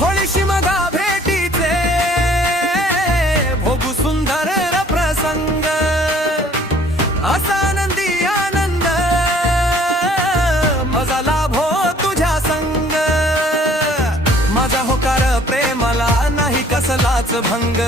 होळीशी मगा भेटीचे भोगू सुंदर प्रसंग, असा आनंदी आनंद मजा लाभो तुझ्या संग। माझा होकार प्रेमाला नाही कसलाच भंग।